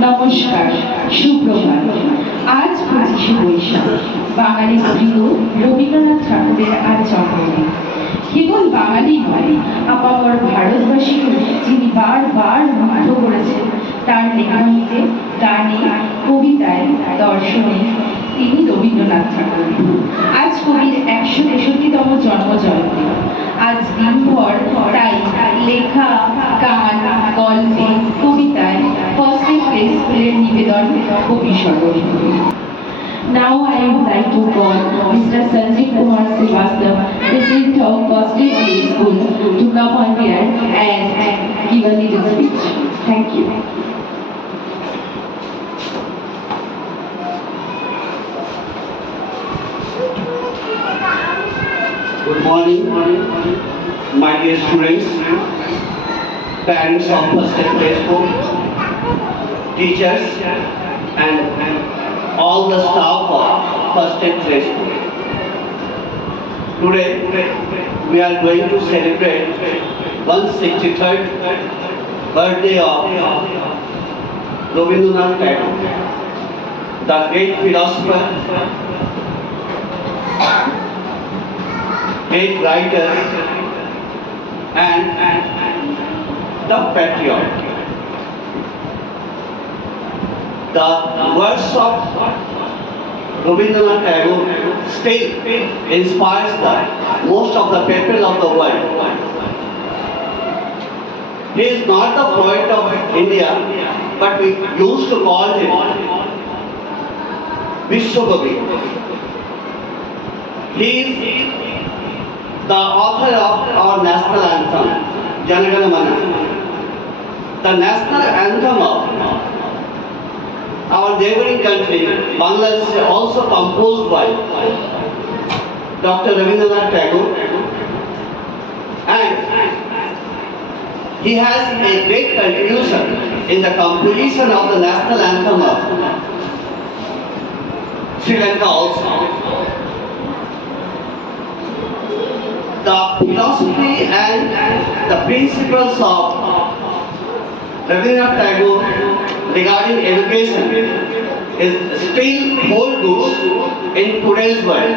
নমস্কার, সুপ্রভাত। আজ পঁচিশে বৈশাখ। বাঙালি প্রিয় রবীন্দ্রনাথ ঠাকুরের আজ জন্মদিন। কেবল বাঙালি নয়, আপামর ভারতবাসীকে যিনি বারবার মুগ্ধ করেছেন, তার লেখনীতে, গানে, কবিতায় দর্শনে তিনি রবীন্দ্রনাথ ঠাকুর। আজ কবির একশো তেষট্টিতম জন্মজয়ন্তী। আজ দিনভর তাই লেখা, গান, গল্পে, কবিতায় Nivedan Now I would like to call Mr. Sanjeev Kumar Srivastav, President of Gospel Day School, to come on here and give a little speech. Thank you. Good morning, my dear students, parents of First Day School teachers, and all the staff of First Step Play School. Today, we are going to celebrate 163rd birthday of Rabindranath Tagore, the great philosopher great writer and the patriot. The words of Rabindranath Tagore still inspires the most of the people of the world. He is not the poet of India, but we used to call him Vishwakavi. He is the author of our national anthem, Janagana Mana. The national anthem of our neighboring country, Bangladesh, also composed by Dr. Rabindranath Tagore. And he has a great contribution in the composition of the national anthem of Sri Lanka also. the philosophy and the principles of Rabindranath Tagore regarding education is still hold good in today's world.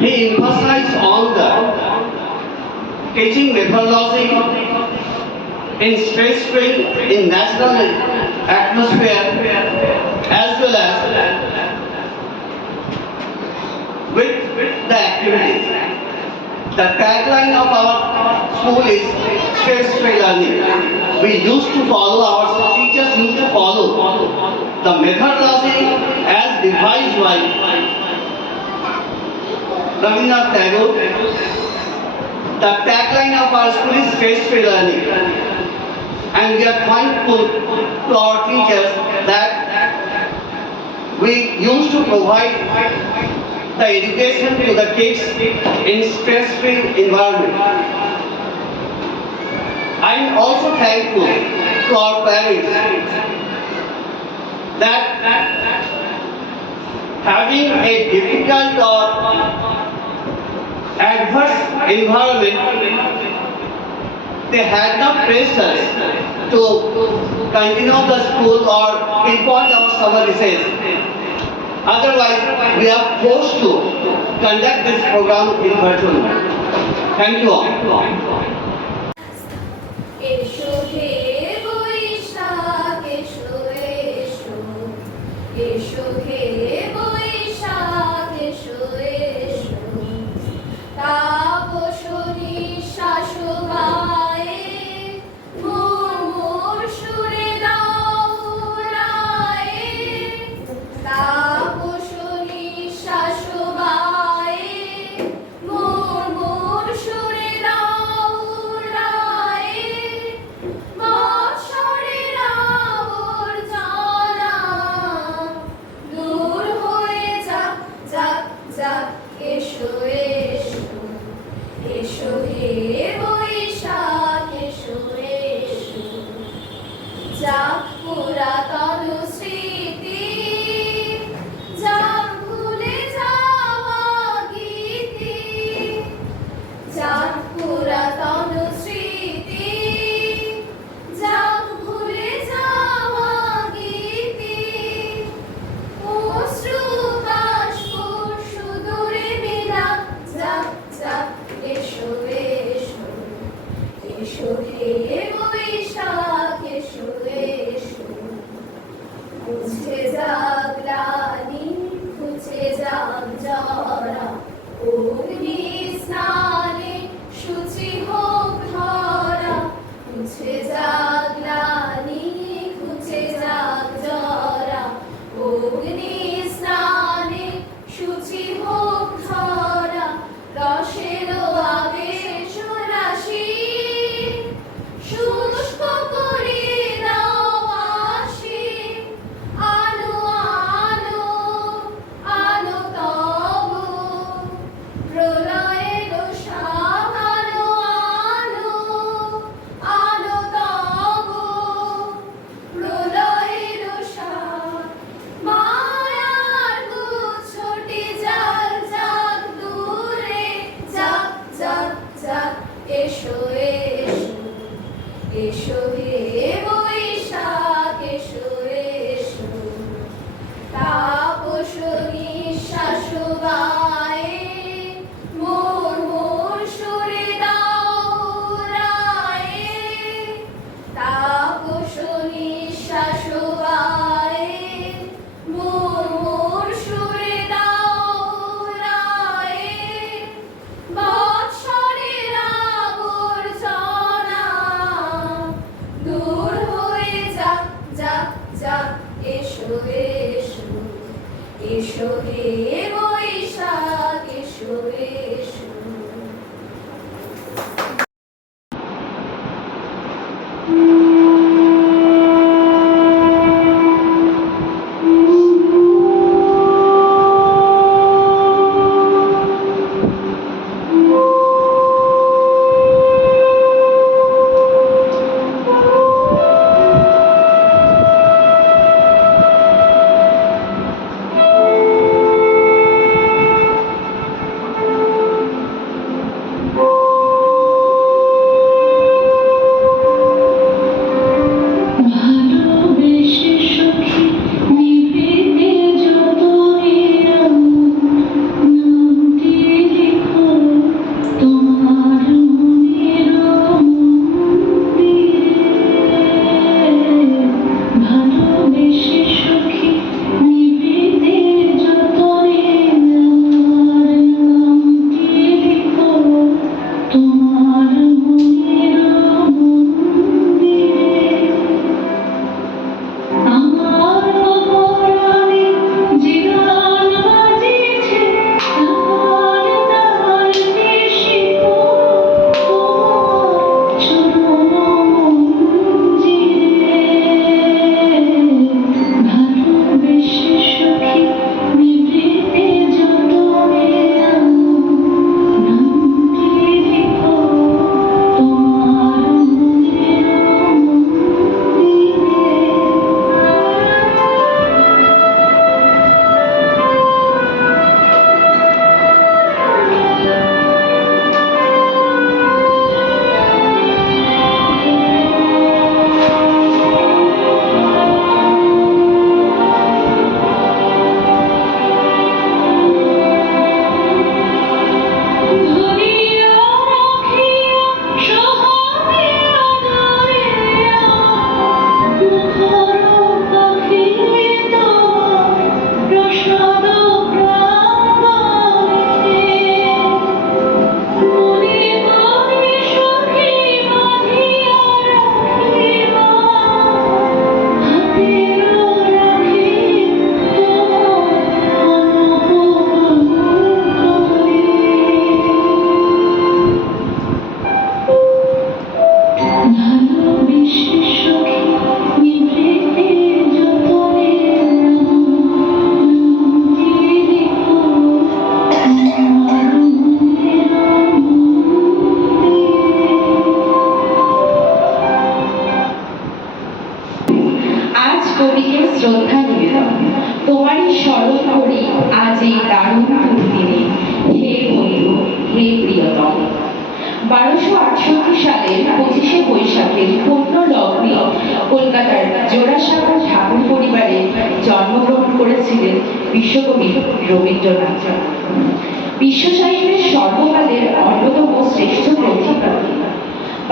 He emphasized on the teaching methodology in stress-free, in national atmosphere, as well as with the activities. The tagline of our school is stress-free learning. We used to follow, our teachers used to follow the methodology as devised by Rabindranath Tagore. The tagline of our school is stress-free learning. And we are thankful to our teachers that we used to provide the education to the kids in stress-free environment. I am also thankful to our parents that having a difficult or adverse environment, they had not pressed us to continue the school or import our summer recess. Otherwise, we are forced to conduct this program in virtual. Thank you all এসো হে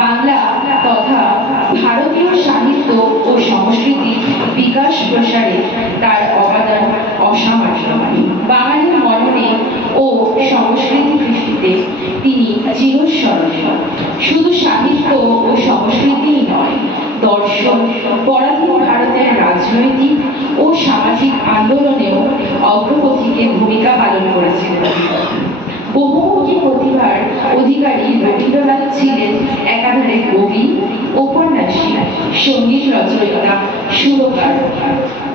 বাংলা, তথা ভারতীয় সাহিত্য ও সংস্কৃতির বিকাশ প্রসারে তার অবদান অসামান্য। বাঙালির মননে ও সংস্কৃতি ভিত্তিতে তিনি চিরস্মরণীয়। শুধু সাহিত্য ও সংস্কৃতিই নয়, দর্শন, পরাধীন ভারতের রাজনৈতিক ও সামাজিক আন্দোলনেও অগ্রগতিকে ভূমিকা পালন করেছিলেন বহুমুখী প্রতিভার অধিকারী রবীন্দ্রনাথ ছিলেন একাধারে কবি, উপন্যাসী, সংগীত রচয়িতা, সুরকার,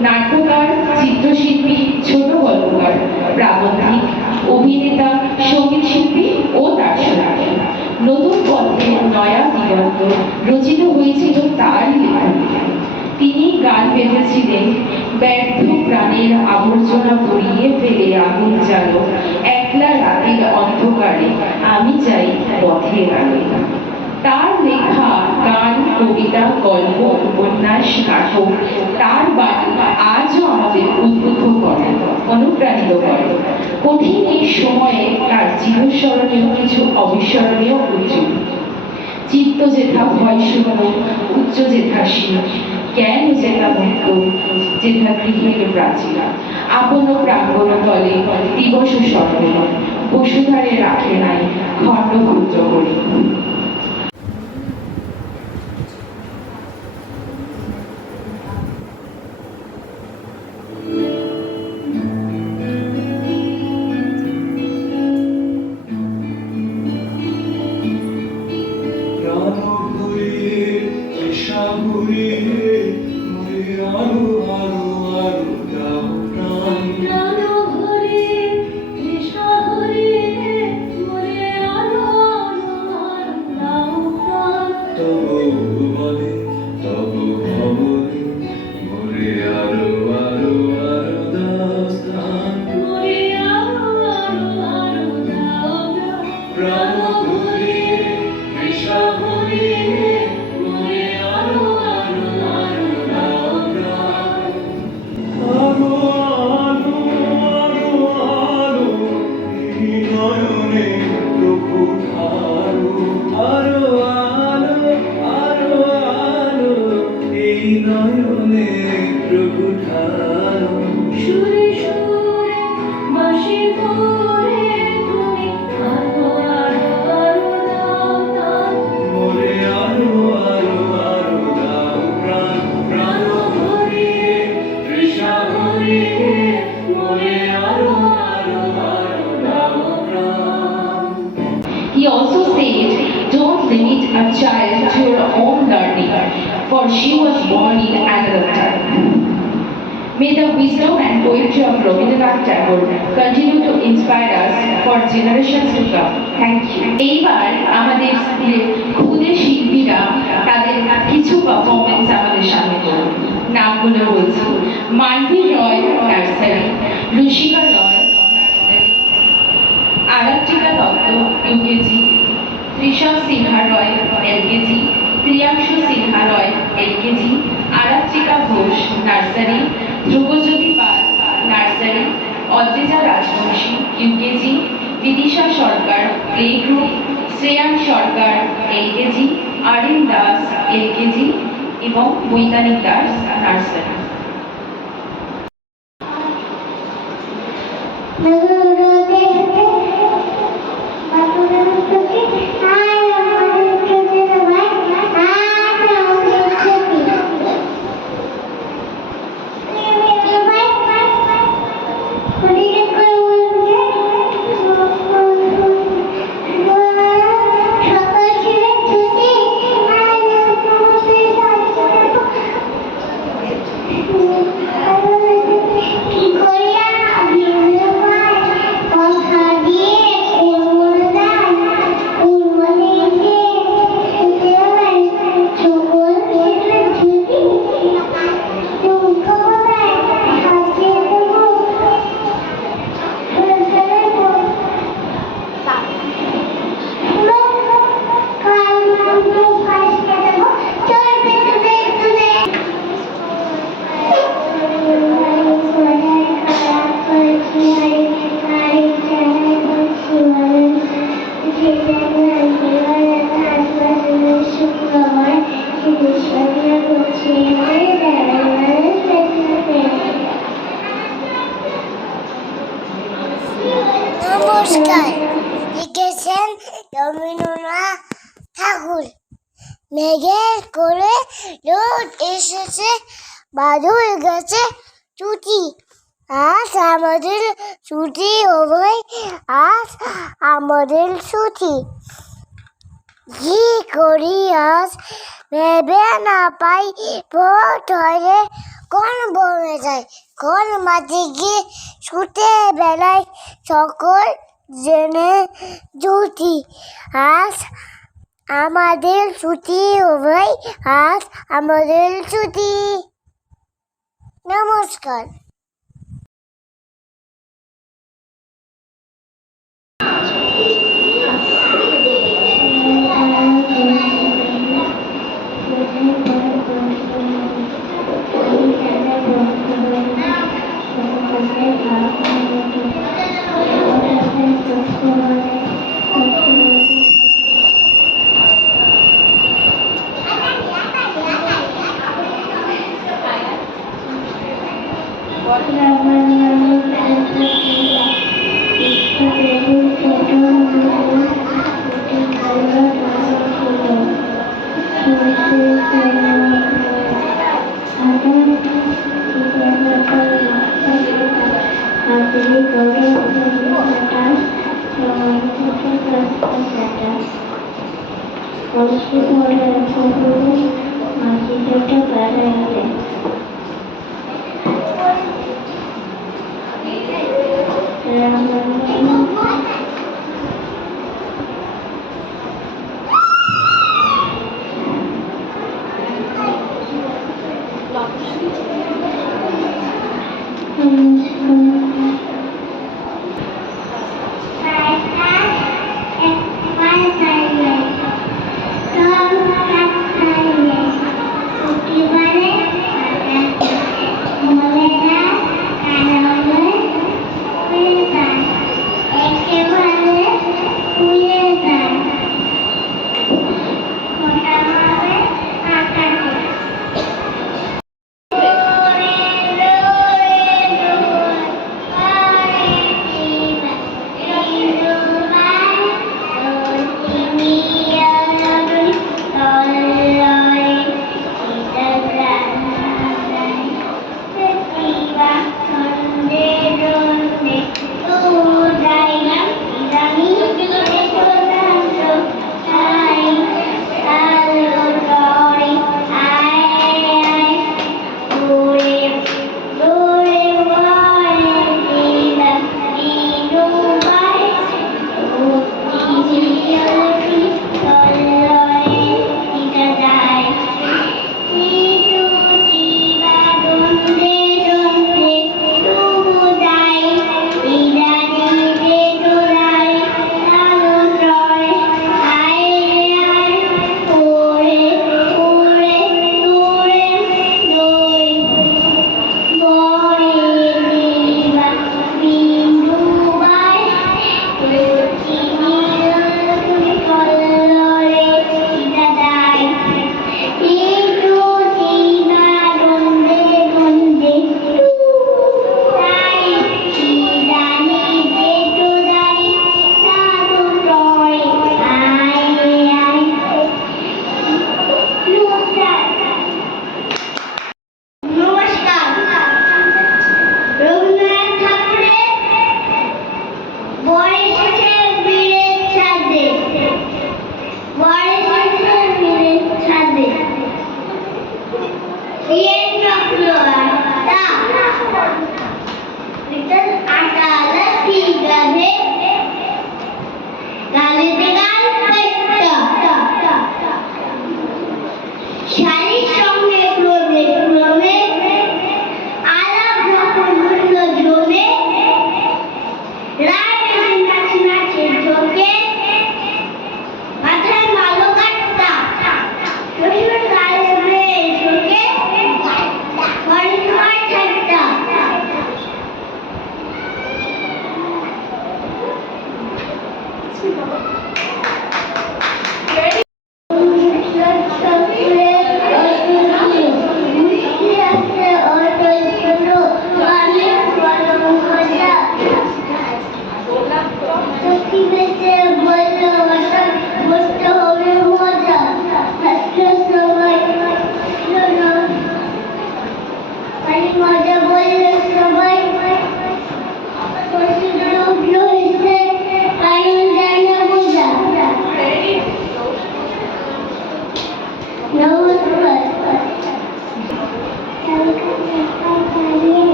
নাট্যকার, চিত্রশিল্পী, ছোট গল্পকার, প্রাবন্ধিক, অভিনেতা, সংগীত শিল্পী ও দার্শনিক নতুন পথে নয়া দিগন্ত রচিত হয়েছিল লেখনীতে তিনি গান বেঁধেছিলেন, ব্যর্থ প্রাণের আবর্জনা পরিয়ে ফেলে আগুন জ্বালো একলা রাতের অন্ধকারে আমি চাই পথের আলো তার লেখা, গান, কবিতা, গল্প, উপন্যাস, নাটক, তার বাণী আজও আমাদের উদ্বুদ্ধ করে, অনুপ্রাণিত করে। কঠিন এই সময়ে তার চিরস্মরণীয় কিছু অবিস্মরণীয় উজ্জ্বল চিত্ত যেথা ভয় শূন্য উচ্চ যেথা শির জ্ঞান যেথা মুক্ত যেথা গৃহের প্রাচীরা আপন প্রাঙ্গণ তলে দিবস সর্বন বসুধারে রাখে নাই খণ্ড ক্ষুদ্র করি। Trisha to come. Thank you. এইবার আমাদের স্কুলের খুদে শিল্পীরা তাদের কিছু পারফরমেন্স আমাদের সামনে করুন নামগুলো বলছি Manveer Roy nursery, Rushika Roy nursery, Aratrika Dutta UKG Trishak Sinha Roy LKG Priyanshu Sinha Roy LKG Aratrika Ghosh nursery Dhrubajyoti Pal nursery Adrija Rajbanshi UKG Bidisha Sarkar, play group Shreyan Sarkar, LKG, Arin Das, LKG এবং Baitanik Das, nursery. ছুটি কি করি, আজ ভেবে না পাই, vote হয়ে কোন বনে যায় কোন মাঝে গিয়ে ছুটে বেড়ায় সকল জেনে জুটি। আজ আমাদের ছুটি হবে আজ আমাদের ছুটি। নমস্কার। Thank you.